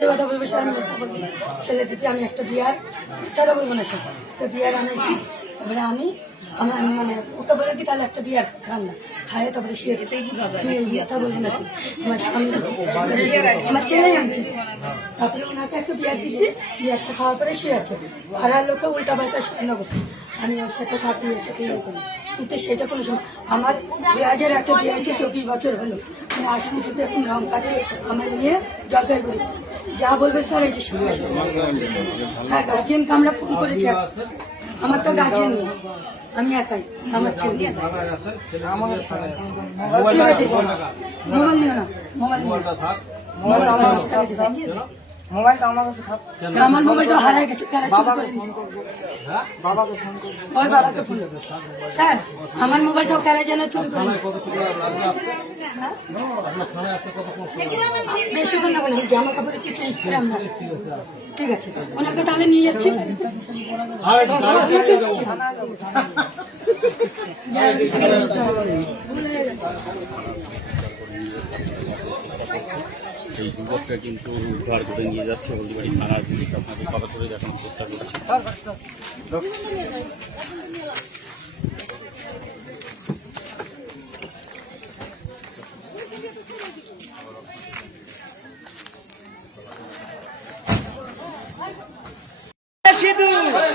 কথা বলব আমি মিথ্যা বলব না। ছেলে দিকে আমি একটা বিয়ার মিথ্যাটা বলব না তো বিয়ার আনেছি তারপরে আমি আমার মানে ওকে বলে কি তাহলে একটা বিয়ার ঠান্ডা খায় তারপরে শুয়ে যেতেই মিথ্যা বলব না আমার স্বামী আমার ছেলেই আনছে তারপরে ওনাকে একটা বিয়ার দিছি বিয়ারটা খাওয়ার পরে শুয়ে আছে। ভাড়ার লোকে উল্টা পাল্টা স্বপ্ন করছে আমি ওর সাথে থাকি ওর সাথে কিন্তু সেটা কোনো সময় আমার পেঁয়াজের একটা বিয়ে হয়েছে চব্বিশ বছর হলো। আমি আসামি থেকে এখন রং কাটে আমার নিয়ে জলপাইগুড়ি যা বলবে স্যার এই যে সামনে। হ্যাঁ গার্জিয়ানকে আমরা ফোন করেছি। আমার তো গার্জিয়ান নেই। আমি একাই আমার ছেলে। ঠিক আছে মোবাইল নিও না মোবাইল নিও। মোবাইল আমার। মোবাইলটা আমার কাছে থাক। আমার মোবাইলটা হারিয়ে গেছে। কেন? চুরি করে নিয়েছে বাবাকে ফোন করব। ওর বাবাকে ফোন করো। স্যার আমার মোবাইলটাও কেন যেন চুরি করে নিয়েছে। হ্যাঁ? বেশিক্ষণ না বলে জামা কাপড় একটু চেঞ্জ করে আমরা ঠিক আছে ওনাকে তাহলে নিয়ে যাচ্ছি। এই যুবকটা কিন্তু উদ্ধার করে নিয়ে যাচ্ছে হলদিবাড়ি থানার পুলিশ আপনাকে কবে করে যখন চেষ্টা করছে ছাড়া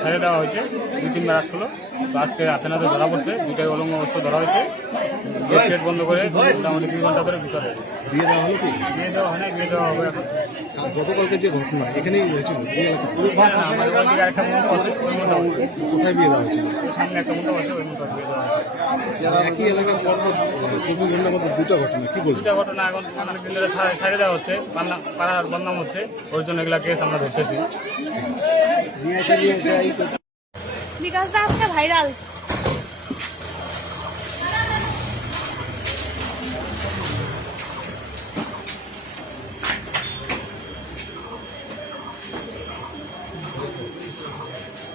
ছেড়ে দেওয়া হয়েছে। দুই তিনবার আসছিল তো আজকে আথেনাতে ধরা পড়ছে। দুটাই অলঙ্গ অবস্থা ধরা হয়েছে। গেট গেট বন্ধ করে মোটামুটি দুই ঘণ্টা ধরে ভিতরে। বিয়ে দেওয়া হলো কি বিয়ে দেওয়া হয় না বিয়ে দেওয়া হবে এখন। গতকালকে যে ঘটনা এখানেই হয়েছিল বিয়ে আমাদের ওখান থেকে মন্ডপ আছে ওই মন্ডপ কোথায় বিয়ে দেওয়া হয়েছিল সামনে একটা মন্ডপ আছে ওই মন্ডপ বিয়ে দেওয়া আছে একই এলাকার পর পর চব্বিশ ঘণ্টার মধ্যে দুটো ঘটনা কি বলব? দুটা ঘটনা এখন অনেক দিন ধরে ছাড়ে- দেওয়া হচ্ছে পাড়ার বদনাম হচ্ছে ওর জন্য এগুলা কেস আমরা ধরতেছি। বিকাশ দা আজকে ভাইরাল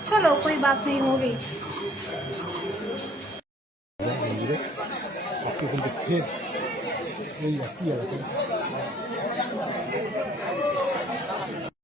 चलो कोई बात नहीं हो गई আজকে